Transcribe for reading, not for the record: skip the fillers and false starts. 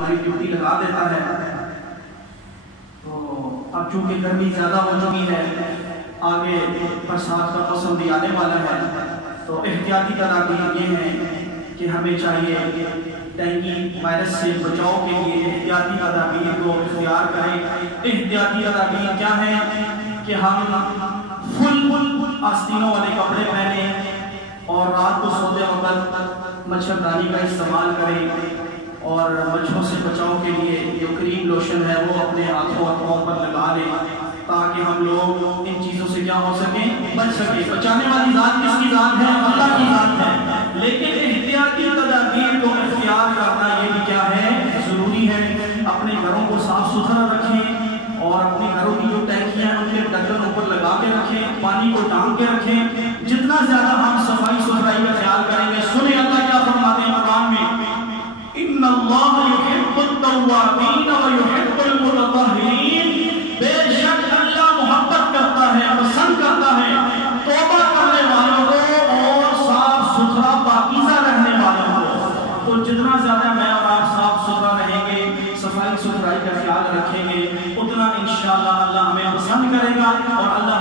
ہماری ڈیوٹی لگا دیتا ہے. تو اب چونکہ گرمی زیادہ ہو چکی ہے، آگے برسات کا موسم بھی آنے والا ہے، تو احتیاطی تدابیر یہ ہیں کہ ہمیں چاہیے ڈینگی وائرس سے بچاؤ کے لیے احتیاطی تدابیر کو اختیار کریں. احتیاطی تدابیر کیا ہیں کہ ہم فل آستینوں والے کپڑے پہنیں اور رات کو سوتے وقت مچھردانی کا استعمال کریں، اور مچھروں سے بچاؤ کے لیے جو کریم لوشن ہے وہ اپنے ہاتھوں پر لگا لیں تاکہ ہم لوگ ان چیزوں سے کیا ہو سکیں، بچ سکیں. بچانے والی ذات کس کی ذات ہے؟ اللہ کی ذات ہے. لیکن احتیاطی تدابیر کو اختیار کرنا یہ بھی کیا ہے، ضروری ہے. اپنے گھروں کو صاف ستھرا رکھیں اور اپنے گھروں کی جو ٹینکیاں ہیں ان کے ڈھکن اوپر لگا کے رکھیں، پانی کو ٹانگ کے رکھیں. جتنا زیادہ ہم صفائی ستھرائی کا خیال کریں گے، سنیں اللہ کیا فرماتے ہیں قرآن میں، ان اللہ یحب التوابین ویحب المتطہرین. بے شک اللہ محبت کرتا ہے، پسند کرتا ہے توبہ کرنے والوں کو اور صاف ستھرا پاکیزہ رہنے والوں کو. تو جتنا زیادہ میں اور آپ صاف ستھرا رہیں گے، صفائی ستھرائی کا خیال رکھیں گے، اتنا انشاءاللہ اللہ ہمیں پسند کرے گا اور اللہ